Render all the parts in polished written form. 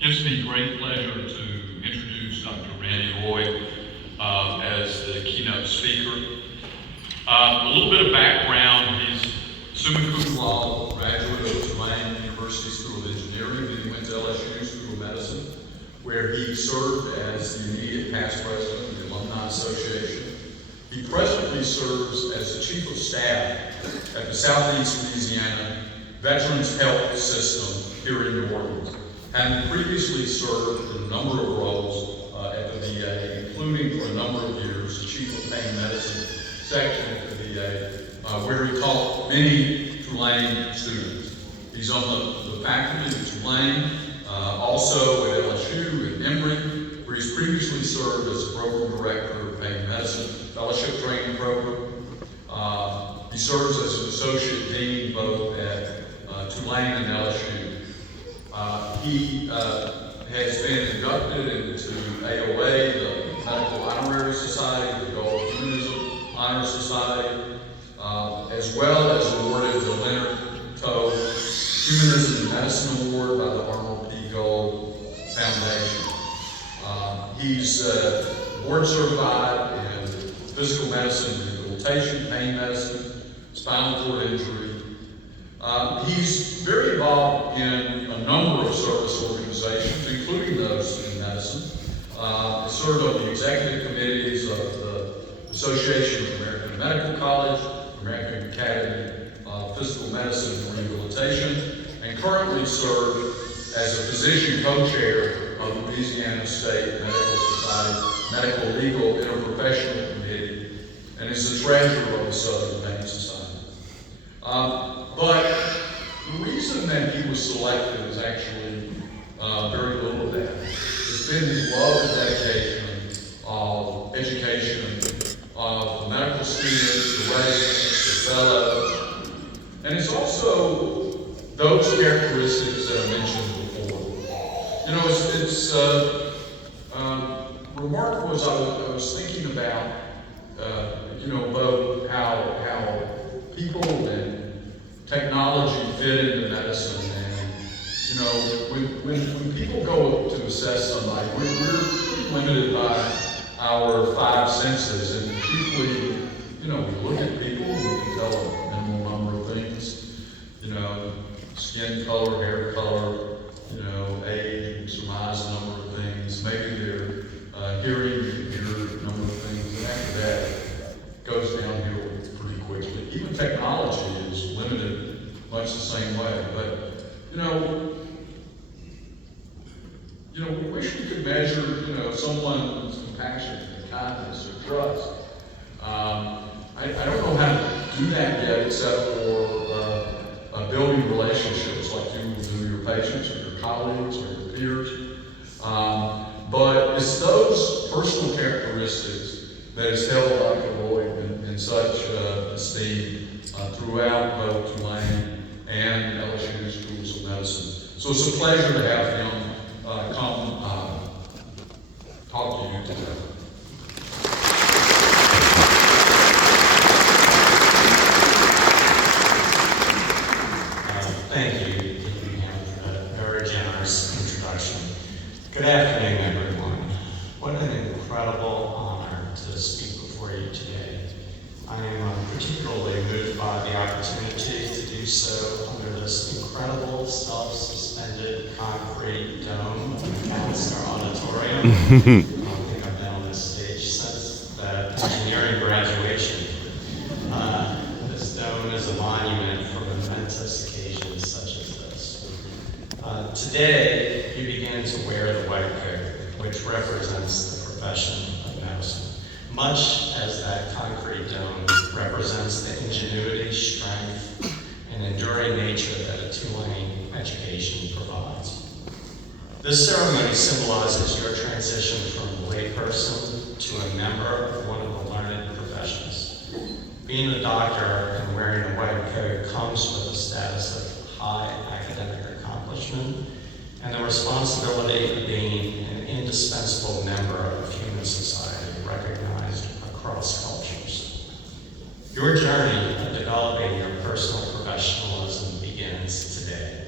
gives me great pleasure to introduce Dr. Randy Roig as the keynote speaker. A little bit of background: he's summa cum laude graduate of Tulane University School of Engineering. Then he went to LSU School of Medicine, where he served as the immediate past president of the Alumni Association. He presently serves as the Chief of Staff at the Southeast Louisiana Veterans Health System here in New Orleans, having previously served in a number of roles at the VA, including for a number of years the Chief of Pain Medicine section at the VA, where he taught many Tulane students. He's on the faculty at Tulane, also at LSU and Emory, where he's previously served as the program director of Pain Medicine Fellowship Training Program. He serves as an associate dean both at Tulane and LSU. He has been inducted into AOA, the Medical Honorary Society, the Gold Humanism Honor Society, as well as awarded the Leonard Toe Humanism and Medicine Award by the Arnold P. Gold Foundation. He's board certified in physical medicine, rehabilitation, pain medicine, spinal cord injury. He's very involved in a number of service organizations, including those in medicine. He served on the executive committees of the Association of American Medical College, American Academy of Physical Medicine and Rehabilitation, and currently serves as a physician co-chair of the Louisiana State Medical Society Medical Legal Interprofessional Committee, and is the treasurer of the Southern Pain Society. But the reason that he was selected is actually very little of that. It's been his love and dedication of education of the medical students, the residents, the fellows, and it's also those characteristics that I mentioned before. You know, it's remarkable as I was thinking about, both how people and technology fit into medicine, and when people go to assess somebody, we're pretty limited by our five senses, and chiefly, we look at people and we can tell a minimal number of things, skin color, hair color, age, we surmise a number of things, maybe their hearing, you can hear a number of things, and after that, it goes downhill pretty quickly. Even technology is limited much the same way, but we wish we could measure, someone's compassion and kindness or trust. I don't know how to do that yet, except for building relationships like you will do your patients or your colleagues or your peers. But it's those personal characteristics that has held Dr. Roig in such esteem throughout both Tulane and LSU Schools of Medicine. So it's a pleasure to have him come talk to you today. Thank you, Hamm, for a very generous introduction. Good afternoon, everyone. What an incredible honor to speak before you today. I am particularly moved by the opportunity to do so under this incredible self-suspended concrete dome of McAllister Auditorium. I don't think I've been on this stage since that engineering graduation. This dome is a monument for momentous occasions such as this. Today, you begin to wear the white coat, which represents the profession of medicine, much as that concrete dome represents the ingenuity, strength, and enduring nature that a Tulane education provides. This ceremony symbolizes your transition from a layperson to a member of one of the learned professions. Being a doctor and wearing a white coat comes with a status of high academic accomplishment and the responsibility of being an indispensable member of human society recognized across cultures. Your journey of developing your personal professionalism begins today.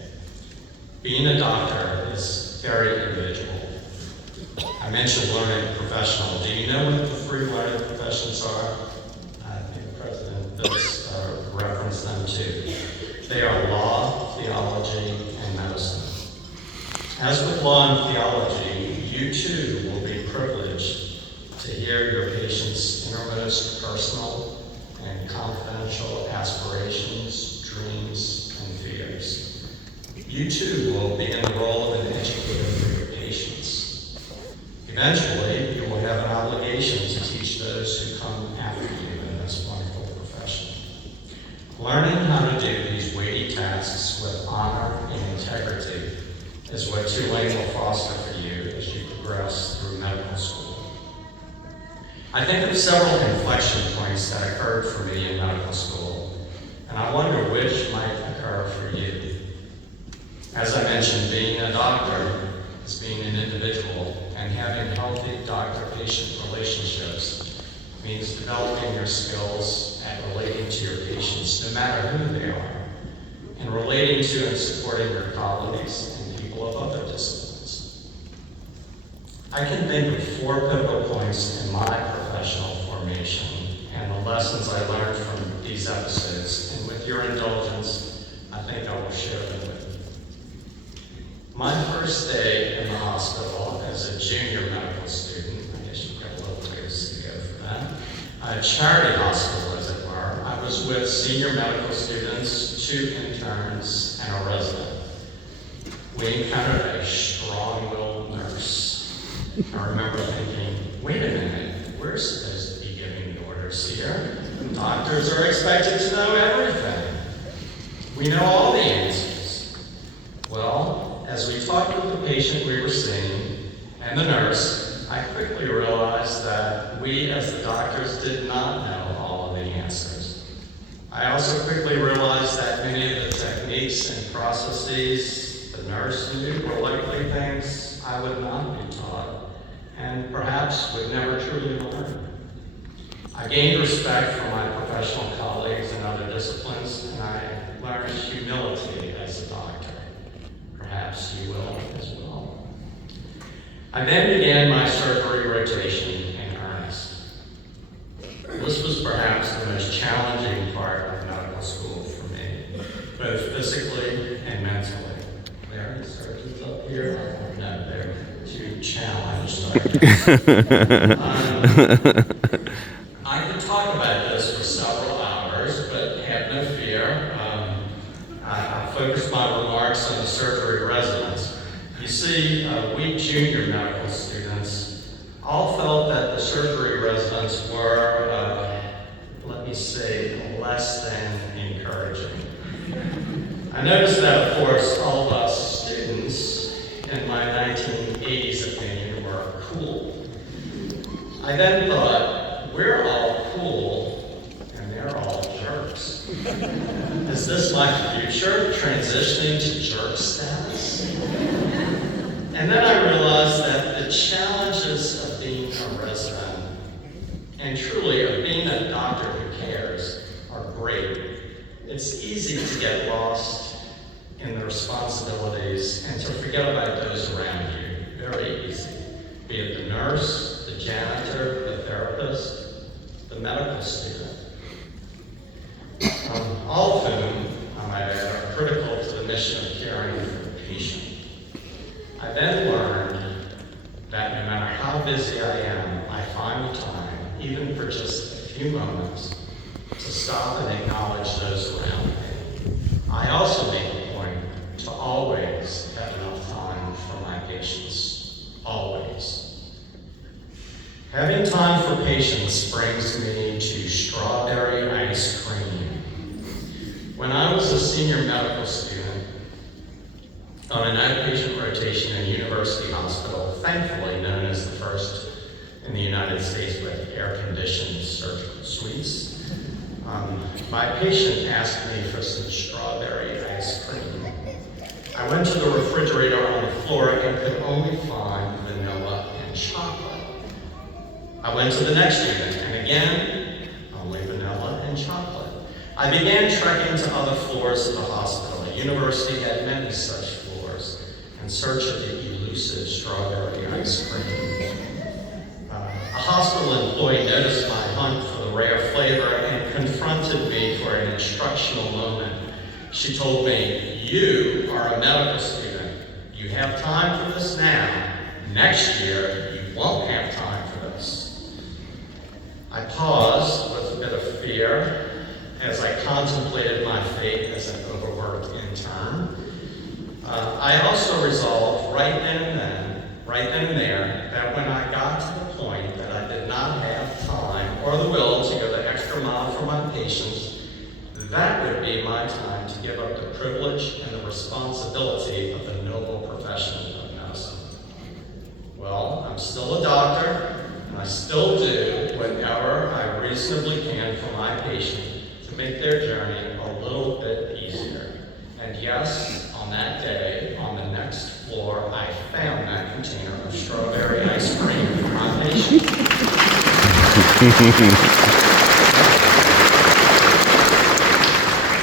Being a doctor is very individual. I mentioned learned professional. Do you know what the three learned professions are? I think President Fitz referenced them too. They are law, theology, and medicine. As with law and theology, you too will be privileged to hear your patient's innermost personal and confidential aspirations, dreams, and fears. You too will be in the role of an educator for your patients. Eventually, you will have an obligation to teach those who come after you in this wonderful profession. Learning how to do these weighty tasks with honor and integrity is what Tulane will foster for you as you progress through medical school. I think of several inflection points that occurred for me in medical school, and I wonder which might occur for you. As I mentioned, being a doctor is being an individual, and having healthy doctor-patient relationships means developing your skills at relating to your patients, no matter who they are, and relating to and supporting your colleagues and people of other disciplines. I can think of 4 pivotal points in my professional formation and the lessons I learned from these episodes, and with your indulgence, I think I will share them with you. My first day in the hospital as a junior medical student, I guess you've got a little ways to go for that, a charity hospital as it were, I was with senior medical students, 2 interns, and a resident. We encountered a strong-willed nurse. I remember thinking, wait a minute, we're supposed to be giving orders here. Doctors are expected to know everything. We know all the answers. Well, as we talked with the patient we were seeing and the nurse, I quickly realized that we as the doctors did not know all of the answers. I also quickly realized that many of the techniques and processes the nurse knew were likely things I would not be taught and perhaps would never truly learn. I gained respect from my professional colleagues in other disciplines, and I learned humility as a doctor. Perhaps you will as well. I then began my surgery rotation in earnest. This was perhaps the most challenging part of medical school for me, both physically and mentally. There are surgeons up here. No, they're too challenged. I could talk about this for several hours, but have no fear. I'll focus my remarks on the surgery residents. You see, we junior medical students all felt that the surgery residents were, let me say, less than encouraging. I noticed that, of course, all of us students, in my 1980s opinion, were cool. I then thought, we're all cool, and they're all jerks. Is this my future, transitioning to jerk status? And then I realized that the challenges of being a resident, and truly of being a doctor who cares, are great. It's easy to get lost in the responsibilities and to forget about those around you. Very easy. Be it the nurse, the janitor, the therapist, the medical student. All of whom, I might add, are critical to the mission of caring for the patient. I then learned that no matter how busy I am, I find the time, even for just a few moments, to stop and acknowledge those around me. I also make a point to always have enough time for my patients. Always. Having time for patients brings me to strawberry ice cream. When I was a senior medical student on an outpatient rotation in a university hospital, thankfully known as the first in the United States with air-conditioned surgical suites, my patient asked me for some strawberry ice cream. I went to the refrigerator on the floor and could only find vanilla and chocolate. I went to the next unit, and again, only vanilla and chocolate. I began trekking to other floors of the hospital. The university had many such floors in search of the elusive strawberry ice cream. A hospital employee noticed my hunt for the rare flavor and confronted me for an instructional moment. She told me, "You are a medical student. You have time for this now. Next year, you won't have time for this." I paused with a bit of fear as I contemplated my fate as an overworked intern. I also resolved right then and there, that when I got to the point that I did not have time or the will to go the extra mile for my patients, that would be my time to give up the privilege and the responsibility of the noble profession of medicine. Well, I'm still a doctor, and I still do whatever I reasonably can for my patient to make their journey a little bit easier. And yes, on that day, on the next floor, I found that container of strawberry ice cream for my patient.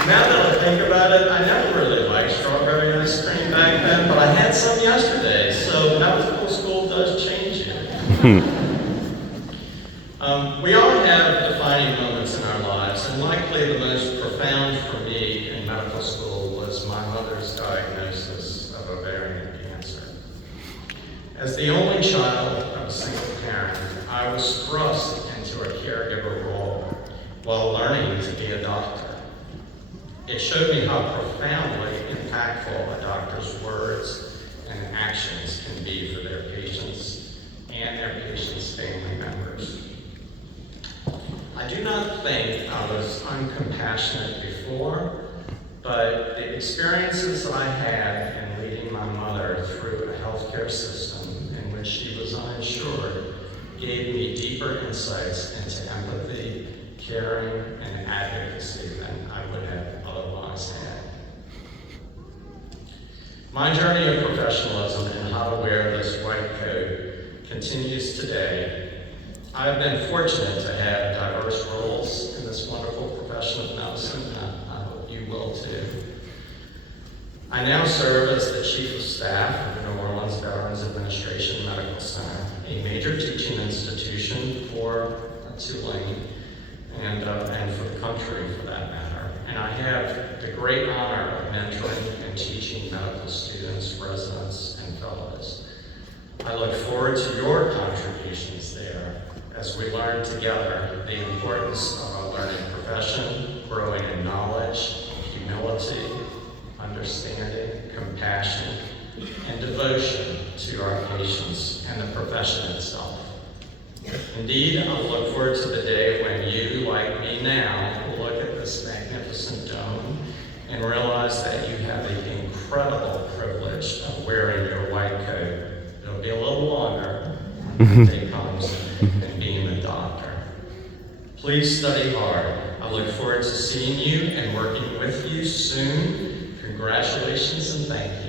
Now that I think about it, I never really liked strawberry ice cream back then, but I had some yesterday, so medical school does change you. We all have defining moments in our lives, and likely the most profound for me in medical school was my mother's diagnosis of ovarian cancer. As the only child of a single parent, I was thrust into a caregiver role while learning to be a doctor. It showed me how profoundly impactful a doctor's words and actions can be for their patients and their patients' family members. I do not think I was uncompassionate before, but the experiences that I had in leading my mother through a healthcare system in which she was uninsured gave me deeper insights into empathy, caring, and advocacy than I would have otherwise had. My journey of professionalism and how to wear this white coat continues today. I've been fortunate to have diverse roles in this wonderful profession of medicine, and I hope you will too. I now serve as the Chief of Staff of the New Orleans Veterans Administration Medical Center, a major teaching institution for Tulane and for the country for that matter. And I have the great honor of mentoring and teaching medical students, residents, and fellows. I look forward to your contributions there as we learn together the importance of our learning profession, growing in knowledge, humility, understanding, compassion, and devotion to our patients and the profession itself. Indeed, I look forward to the day when you, like me now, will look at this magnificent dome and realize that you have the incredible privilege of wearing your white coat. It'll be a little longer when the day comes and being a doctor. Please study hard. I look forward to seeing you and working with you soon. Congratulations and thank you.